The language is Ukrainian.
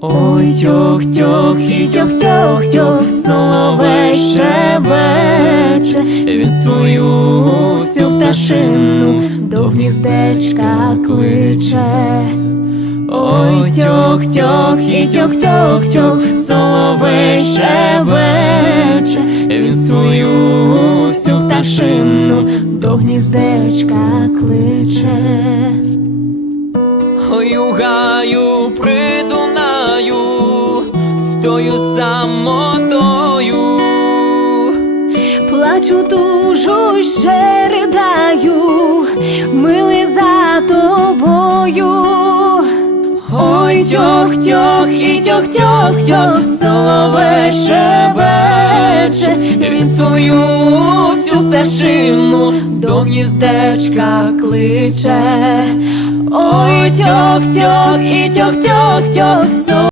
Ой, тьох, тьох, і тьох, тьох, тьох, соловей шебече, він свою всю пташину до гніздечка кличе. Ой, тьох, тьох, і тьох, тьох, тьох, соловей шебече, він свою всю пташину до гніздечка кличе. Ой, у при стою самотою. Плачу, тужу, ще ридаю, милий за тобою. Ой, тьох, тьох, і тьох, тьох, тьох, соловей шебече, він свою всю пташину до гніздечка кличе. Ой, тьох, тьох, і тьох, тьох, тьох,